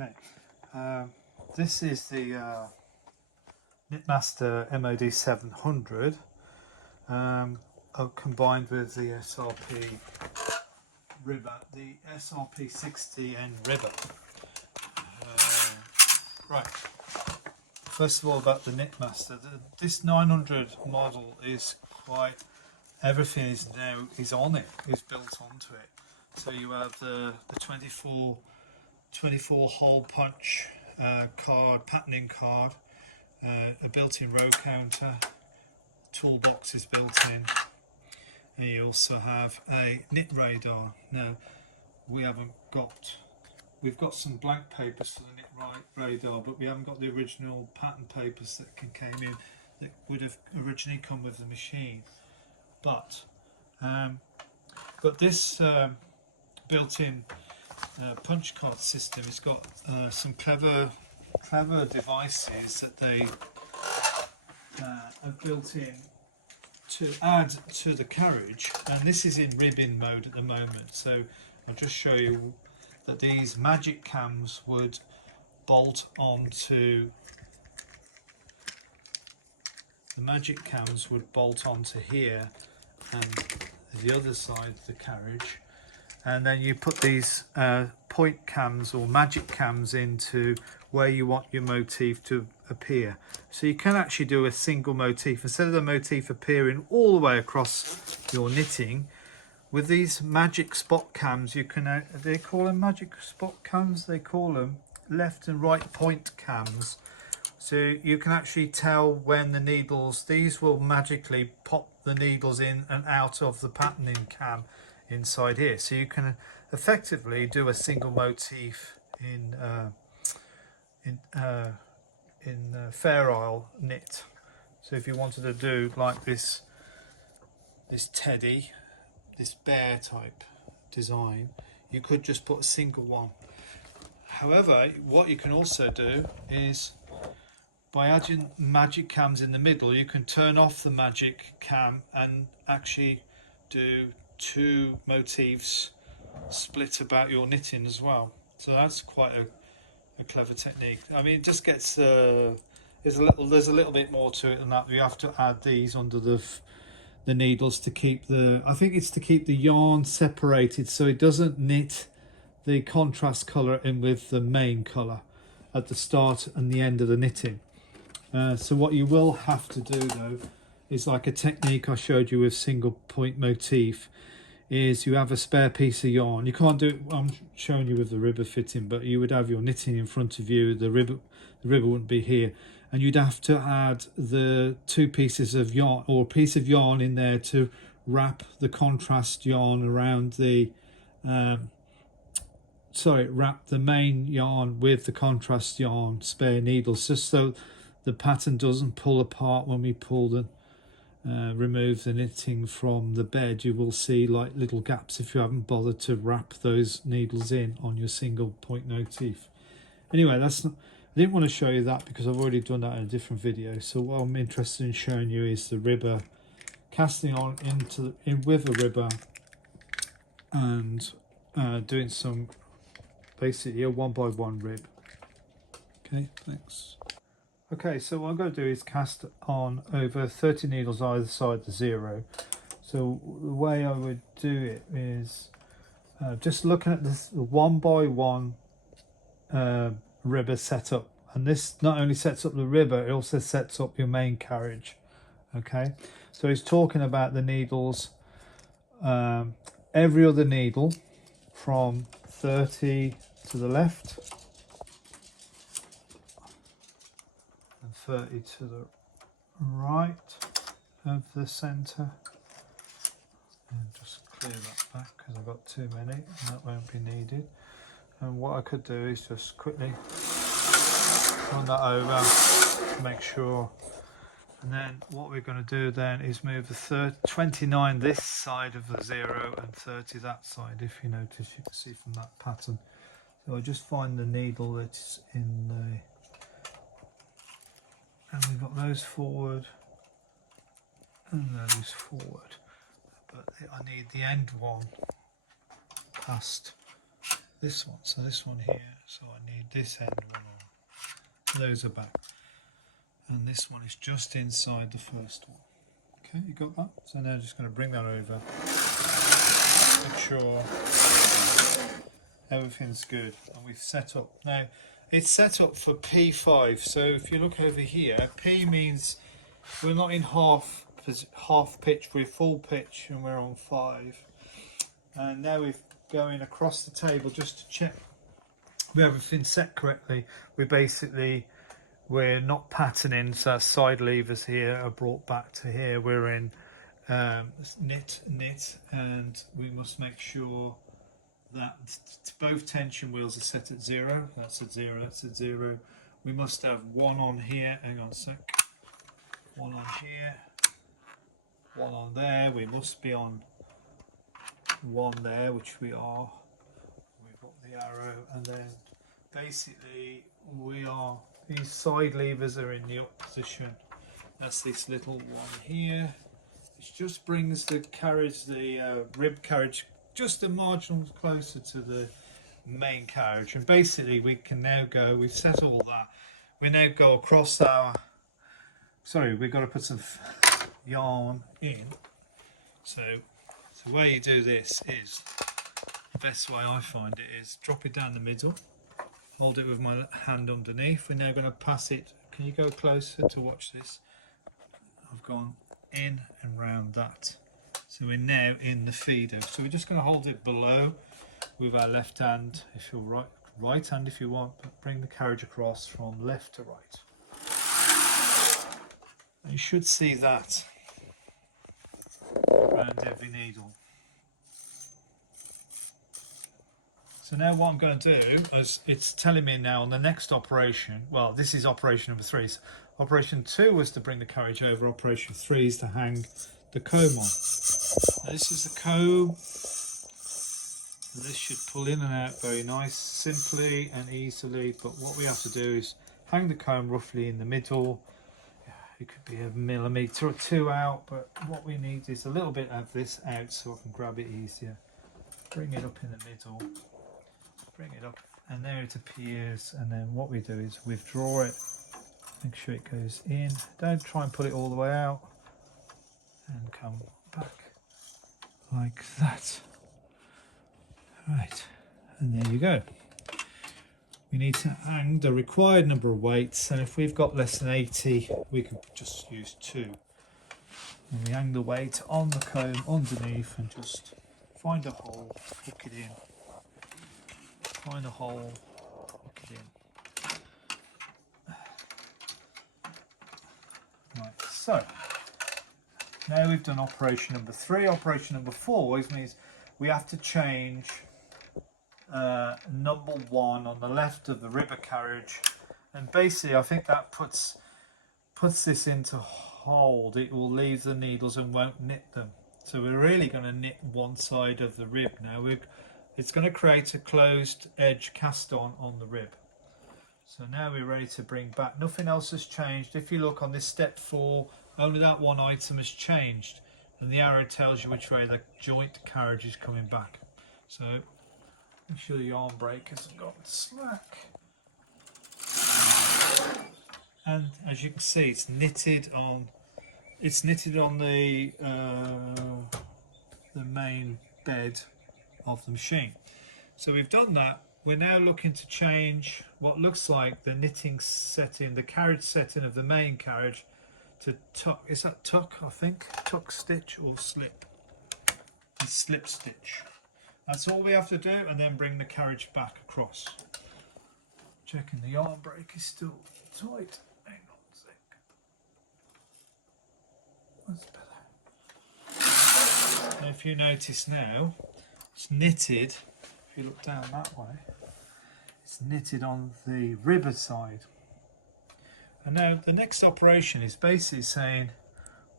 Okay, this is the Knitmaster MOD 700 combined with the SRP Ribber, the SRP 60N Ribber. Right, first of all about the Knitmaster. This 900 model is quite, everything is on it, is built onto it. So you have the 24 hole punch card, patterning card, a built-in row counter, toolbox is built in, and you also have a knit radar. Now we've got some blank papers for the knit radar, but we haven't got the original pattern papers that came in that would have originally come with the machine. But this built-in punch card system has got some clever devices that they have built in to add to the carriage, and this is in ribbing mode at the moment. So I'll just show you that these magic cams would bolt onto here and the other side of the carriage, and then you put these point cams or magic cams into where you want your motif to appear. So you can actually do a single motif instead of the motif appearing all the way across your knitting. With these magic spot cams, you can they call them magic spot cams, they call them left and right point cams. So you can actually tell when the needles, these will magically pop the needles in and out of the patterning cam inside here. So you can effectively do a single motif in Fair Isle knit. So if you wanted to do like this teddy, this bear type design, you could just put a single one. However, what you can also do is by adding magic cams in the middle, you can turn off the magic cam and actually do two motifs split about your knitting as well. So that's quite a clever technique. I mean, it just gets there's a little bit more to it than that. We have to add these under the needles to keep I think it's to keep the yarn separated so it doesn't knit the contrast colour in with the main colour at the start and the end of the knitting. So what you will have to do though is like a technique I showed you with single point motif, is you have a spare piece of yarn. You can't do it, I'm showing you with the ribber fitting, but you would have your knitting in front of you, the ribber wouldn't be here, and you'd have to add the two pieces of yarn or a piece of yarn in there to wrap the contrast yarn around the wrap the main yarn with the contrast yarn spare needles, just so the pattern doesn't pull apart when we pull the remove the knitting from the bed. You will see like little gaps if you haven't bothered to wrap those needles in on your single point motif. Anyway, I didn't want to show you that because I've already done that in a different video. So what I'm interested in showing you is the ribber, casting on with a ribber and doing some basically a 1x1 rib. Okay, thanks. Okay, so what I'm going to do is cast on over 30 needles either side the zero. So the way I would do it is just looking at this 1x1 ribber setup, and this not only sets up the ribber, it also sets up your main carriage. Okay, so he's talking about the needles, every other needle from 30 to the left and 30 to the right of the center, and just clear that back because I've got too many and that won't be needed. And what I could do is just quickly run that over to make sure, and then what we're going to do then is move the 29 this side of the zero and 30 that side. If you notice, you can see from that pattern. So I just find the needle that's in the, and we've got those forward and those forward, but I need the end one past this one, so this one here, so I need this end one on. Those are back, and this one is just inside the first one. Okay, you got that? So now I'm just going to bring that over, make sure everything's good, and we've set up. Now it's set up for P5, so if you look over here, P means we're not in half pitch, we're full pitch, and we're on 5. And now we're going across the table just to check everything set correctly. We're not patterning, so our side levers here are brought back to here. We're in knit, and we must make sure that both tension wheels are set at 0. That's at 0, that's at 0. We must have one on here, hang on a sec, one on here, one on there. We must be on one there, which we are. We've got the arrow, and then basically these side levers are in the up position. That's this little one here, which just brings the carriage, the rib carriage, just a marginal closer to the main carriage. And basically we can now go, we've set all that, we now go across our, sorry, we've got to put some yarn in. So the way you do this is, the best way I find it is drop it down the middle, hold it with my hand underneath. We're now going to pass it, can you go closer to watch this? I've gone in and round that. So we're now in the feeder. So we're just going to hold it below with our left hand, if you're right hand if you want, but bring the carriage across from left to right. And you should see that around every needle. So now what I'm going to do is, it's telling me now on the next operation, well, this is operation number 3. So operation 2 was to bring the carriage over, operation 3 is to hang the comb on. Now this is the comb. This should pull in and out very nice, simply and easily, but what we have to do is hang the comb roughly in the middle. It could be a millimetre or 2 out, but what we need is a little bit of this out so I can grab it easier. Bring it up in the middle, bring it up, and there it appears. And then what we do is withdraw it, make sure it goes in. Don't try and pull it all the way out, and come back like that. Right, and there you go. We need to hang the required number of weights, and if we've got less than 80 we can just use 2. And we hang the weight on the comb underneath and just find a hole, hook it in, find a hole, hook it in. Right, so now we've done operation number 3. Operation number 4 means we have to change number 1 on the left of the ribber carriage, and basically I think that puts this into hold. It will leave the needles and won't knit them. So we're really going to knit one side of the rib now. It's going to create a closed edge cast on the rib. So now we're ready to bring back. Nothing else has changed. If you look on this step 4, only that one item has changed, and the arrow tells you which way the joint carriage is coming back. So make sure the yarn break hasn't got slack. And as you can see, it's knitted on the main bed of the machine. So we've done that. We're now looking to change what looks like the knitting setting, the carriage setting of the main carriage to tuck. Is that tuck, I think? Tuck stitch or slip? It's slip stitch. That's all we have to do, and then bring the carriage back across. Checking the yarn break is still tight. Hang on a sec. That's better. Now if you notice now, it's knitted, if you look down that way, it's knitted on the ribber side. And now the next operation is basically saying,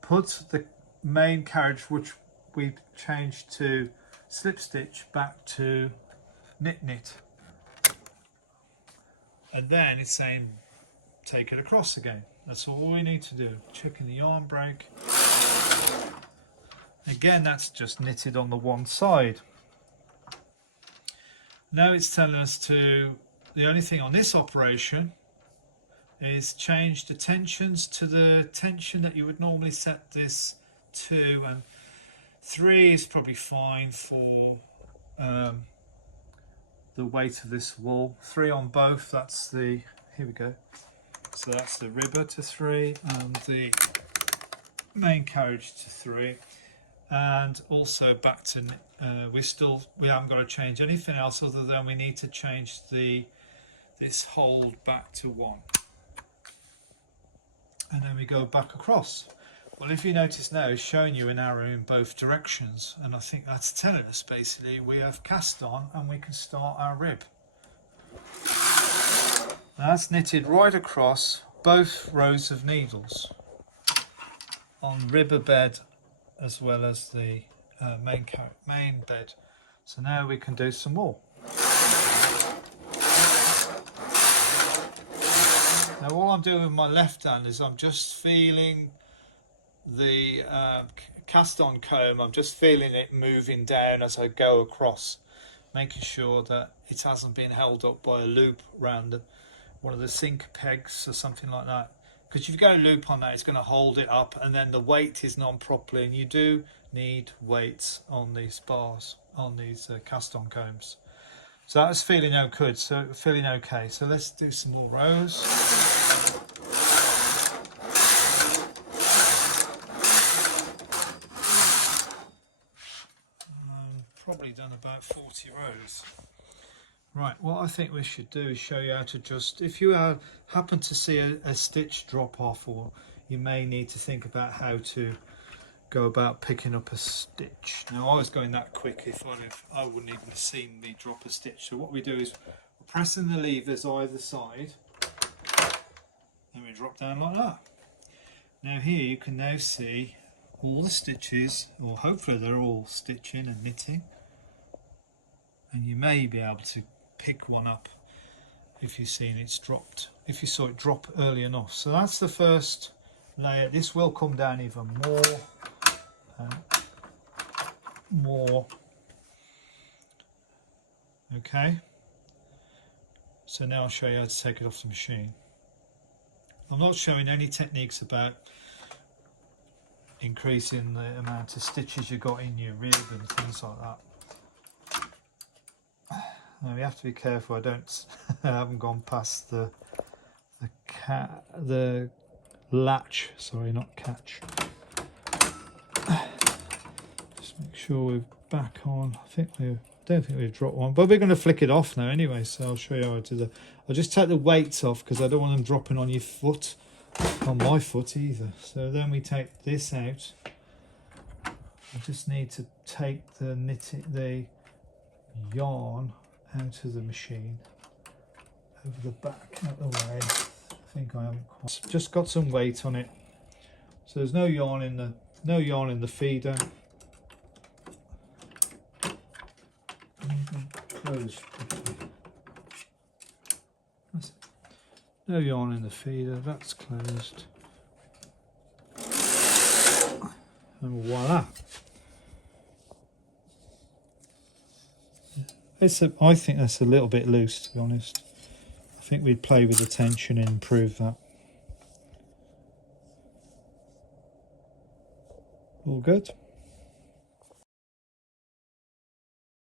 put the main carriage, which we changed to slip stitch, back to knit. And then it's saying take it across again. That's all we need to do. Checking the yarn break. Again, that's just knitted on the one side. Now it's telling us to, the only thing on this operation is change the tensions to the tension that you would normally set this to, and 3 is probably fine for the weight of this wool. 3 on both, that's the, here we go, so that's the ribber to 3 and the main carriage to 3. And also back to we haven't got to change anything else other than we need to change this hold back to 1, and then we go back across. Well, if you notice now, it's showing you an arrow in both directions, and I think that's telling us basically we have cast on and we can start our rib. Now that's knitted right across both rows of needles on ribber bed as well as the main bed. So now we can do some more. Now all I'm doing with my left hand is I'm just feeling the cast on comb, I'm just feeling it moving down as I go across, making sure that it hasn't been held up by a loop around one of the sink pegs or something like that. Because if you've got a loop on that, it's going to hold it up, and then the weight is not properly, and you do need weights on these bars, on these cast on combs. So that's feeling okay. So let's do some more rows. Probably done about 40 rows. Right, what I think we should do is show you how to just, if you happen to see a stitch drop off, or you may need to think about how to go about picking up a stitch. Now I was going that quick, if I wouldn't even have seen me drop a stitch. So what we do is we're pressing the levers either side, and we drop down like that. Now here you can now see all the stitches, or hopefully they're all stitching and knitting, and you may be able to pick one up if you've seen it's dropped, if you saw it drop early enough. So that's the first layer. This will come down even more. Okay, so now I'll show you how to take it off the machine. I'm not showing any techniques about increasing the amount of stitches you got in your rib and things like that. Now you have to be careful I haven't gone past the latch, sorry, not catch. Just make sure we're back on. Don't think we've dropped one, but we're going to flick it off now anyway, so I'll show you how to do. I'll just take the weights off because I don't want them dropping on your foot, on my foot either. So then we take this out. I just need to take the yarn out of the machine, over the back, out of the way. I think I haven't quite, just got some weight on it. So there's no yarn in the feeder. Close. No yarn in the feeder, that's closed. And voila. I think that's a little bit loose, to be honest. I think we'd play with the tension and improve that. All good.